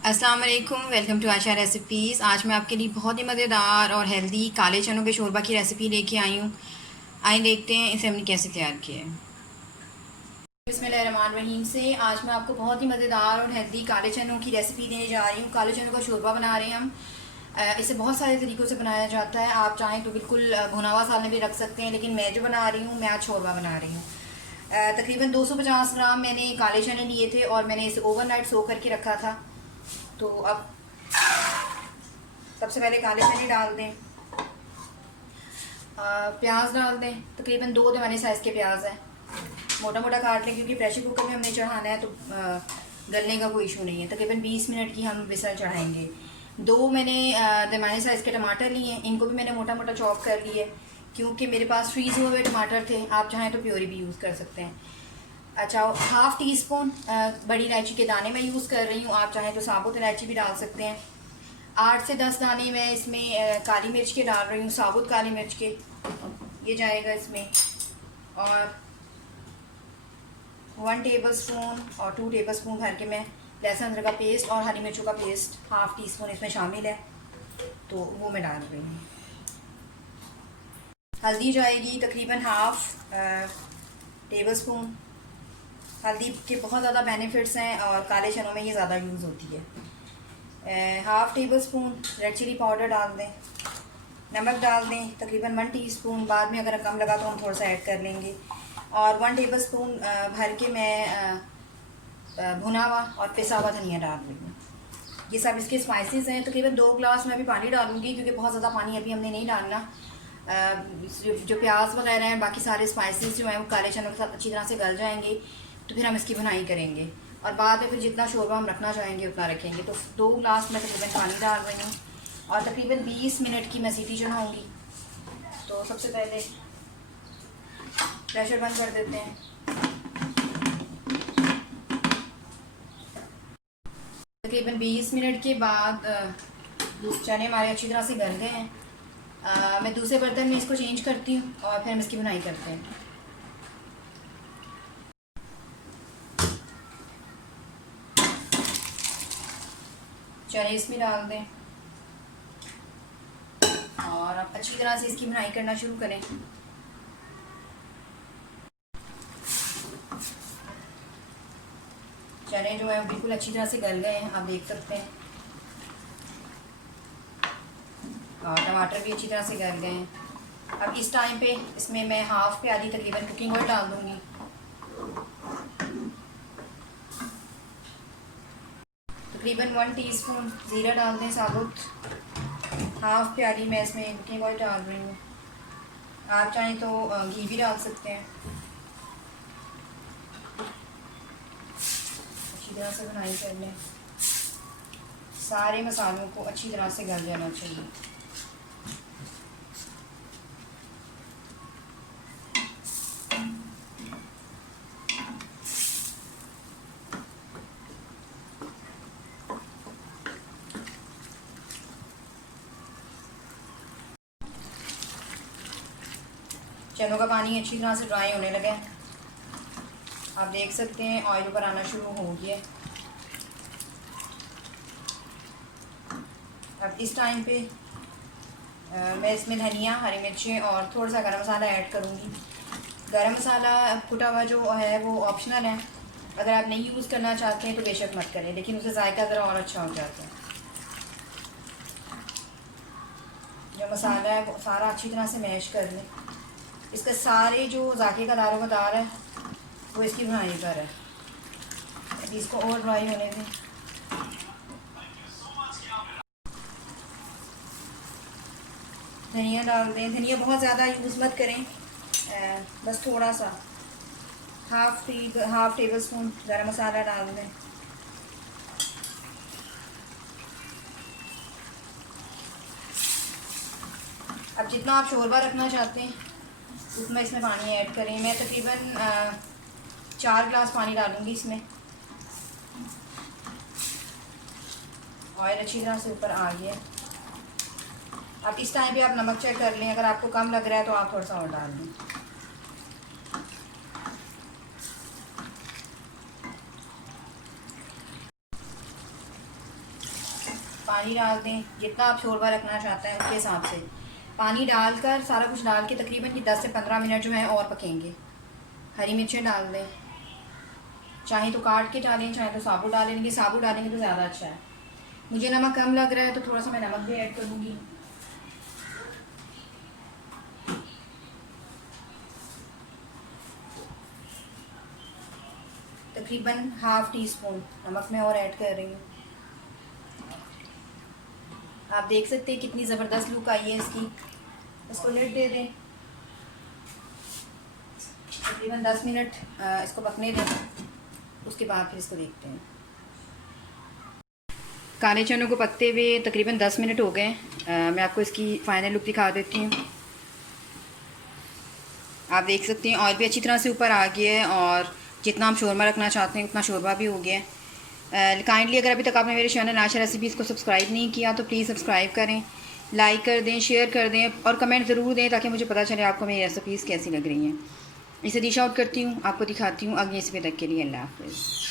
अस्सलाम वालेकुम, welcome to Asha recipes. आज मैं आपके लिए बहुत ही मज़ेदार और हेल्दी काले चनों के शोरबा की रेसिपी लेके आई हूँ। आइए देखते हैं इसे हमने कैसे तैयार किया है। बिस्मिल्लाहिर्रहमानिर्रहीम से आज मैं आपको बहुत ही मज़ेदार और हेल्दी काले चनों की रेसिपी देने जा रही हूँ। काले चनों का शोरबा बना रहे हैं हम। इसे बहुत सारे तरीक़ों से बनाया जाता है। आप चाहें तो बिल्कुल भुना हुआ साल में भी रख सकते हैं, लेकिन मैं जो बना रही हूँ, मैं आज शोरबा बना रही हूँ। तकरीबन 250 ग्राम मैंने काले चने लिए थे और मैंने इसे ओवरनाइट सो करके रखा था। तो अब सबसे पहले काले चने डाल दें, प्याज डाल दें। तकरीबन 2 दरमियाने साइज़ के प्याज हैं, मोटा मोटा काट लें क्योंकि प्रेशर कुकर में हमने चढ़ाना है, तो गलने का कोई इशू नहीं है। तकरीबन 20 मिनट की हम विसल चढ़ाएंगे। 2 मैंने दरमियाने साइज़ के टमाटर लिए हैं, इनको भी मैंने मोटा मोटा चॉप कर लिए क्योंकि मेरे पास फ्रीज़ हुए हुए टमाटर थे। आप चाहें तो प्योरी भी यूज़ कर सकते हैं। अच्छा, हाफ़ टी स्पून बड़ी इलायची के दाने मैं यूज़ कर रही हूँ। आप चाहें तो साबुत इलायची भी डाल सकते हैं। 8 से 10 दाने मैं इसमें काली मिर्च के डाल रही हूँ, साबुत काली मिर्च के, ये जाएगा इसमें। और 1 टेबल स्पून और 2 टेबल स्पून भर के मैं लहसुन अदरक का पेस्ट और हरी मिर्चों का पेस्ट हाफ़ टी स्पून इसमें शामिल है, तो वो मैं डाल रही हूँ। हल्दी जाएगी तकरीबन हाफ़ टेबल स्पून। हल्दी के बहुत ज़्यादा बेनिफिट्स हैं और काले चनों में ये ज़्यादा यूज़ होती है। Half tablespoon red chilli powder डाल दें। नमक डाल दें तकरीबन 1 टीस्पून, बाद में अगर कम लगा तो हम थोड़ा सा ऐड कर लेंगे। और 1 टेबल स्पून भर के मैं भुना हुआ और पिसा हुआ धनिया डाल रही हूँ। ये सब इसके स्पाइसेस हैं। तकरीबन 2 ग्लास मैं अभी पानी डालूँगी क्योंकि बहुत ज़्यादा पानी अभी हमने नहीं डालना। जो प्याज वगैरह हैं, बाकी सारे स्पाइसेस जो हैं वो काले चनों के साथ अच्छी तरह से गल जाएंगे, तो फिर हम इसकी भुनाई करेंगे और बाद में फिर जितना शोरबा हम रखना चाहेंगे उतना रखेंगे। तो 2 ग्लास में तकरीबन पानी डाल रही हूँ और तकरीबन 20 मिनट की मैं सीटी चढ़ाऊँगी। तो सबसे पहले प्रेशर बंद कर देते हैं। तकरीबन 20 मिनट के बाद चने हमारे अच्छी तरह से गल गए हैं। मैं दूसरे बर्तन में इसको चेंज करती हूँ और फिर हम इसकी भुनाई करते हैं। चने इसमें डाल दें और आप अच्छी तरह से इसकी भुनाई करना शुरू करें। चने जो है बिल्कुल अच्छी तरह से गल गए हैं, आप देख सकते हैं। और टमाटर भी अच्छी तरह से गल गए हैं। अब इस टाइम पे इसमें मैं हाफ़ प्याली तकरीबन कुकिंग ऑयल डाल दूँगी। तकरीबन 1 टीस्पून ज़ीरा डाल दें साबुत। हाफ़ प्याली मैं इसमें कुकिंग ऑयल डाल रही हूँ। आप चाहें तो घी भी डाल सकते हैं। अच्छी तरह से भुनाई कर लें। सारे मसालों को अच्छी तरह से गल जाना चाहिए। चनों का पानी अच्छी तरह से ड्राई होने लगा है, आप देख सकते हैं ऑयल ऊपर आना शुरू हो गया। अब इस टाइम पे मैं इसमें धनिया, हरी मिर्चें और थोड़ा सा गरम मसाला ऐड करूँगी। गरम मसाला कुटा हुआ जो है वो ऑप्शनल है, अगर आप नहीं यूज़ करना चाहते हैं तो बेशक मत करें, लेकिन उससे जायका ज़रा और अच्छा हो जाता है। जो मसाला है वो सारा अच्छी तरह से मैश कर लें। इसके सारे जो जायके का दारोमदार है वो इसकी भुनाई पर है। अभी इसको और ड्राई होने दें। धनिया डाल दें। धनिया बहुत ज़्यादा यूज़ मत करें, बस थोड़ा सा, हाफ़ टेबल स्पून गरम मसाला डाल दें। अब जितना आप शोरबा रखना चाहते हैं उतना इसमें पानी ऐड करें। मैं तकरीबन 4 ग्लास पानी डालूँगी इसमें। ऑयल अच्छी तरह से ऊपर आ गया। अब इस टाइम पे आप नमक चेक कर लें, अगर आपको कम लग रहा है तो आप थोड़ा सा और डाल दें। पानी डाल दें, जितना आप शोरबा रखना चाहते हैं उसके हिसाब से पानी डालकर सारा कुछ डाल के तकरीबन कि 10 से 15 मिनट जो है और पकेंगे। हरी मिर्चें डाल दें, चाहे तो काट के डालें, चाहे तो साबुत डालेंगे, साबुत डालेंगे तो ज़्यादा अच्छा है। मुझे नमक कम लग रहा है तो थोड़ा सा मैं नमक भी ऐड करूँगी। तकरीबन ½ टीस्पून नमक मैं और ऐड कर रही हूँ। आप देख सकते हैं कितनी ज़बरदस्त लुक आई है इसकी। इसको लिड दे दें, तकरीबन 10 मिनट इसको पकने दें, उसके बाद फिर इसको देखते हैं। काले चनों को पकते हुए तकरीबन 10 मिनट हो गए। मैं आपको इसकी फ़ाइनल लुक दिखा देती हूँ। आप देख सकते हैं ऑयल भी अच्छी तरह से ऊपर आ गया है और जितना हम शोरमा रखना चाहते हैं उतना शोरबा भी हो गया है। काइंडली अगर अभी तक आपने मेरे चैनल आशा रेसिपीज़ को सब्सक्राइब नहीं किया तो प्लीज़ सब्सक्राइब करें, लाइक कर दें, शेयर कर दें और कमेंट ज़रूर दें ताकि मुझे पता चले आपको मेरी रेसिपीज़ कैसी लग रही हैं। इसे डिश आउट करती हूँ, आपको दिखाती हूँ। अगली रेसिपी तक के लिए अल्लाह हाफ़िज़।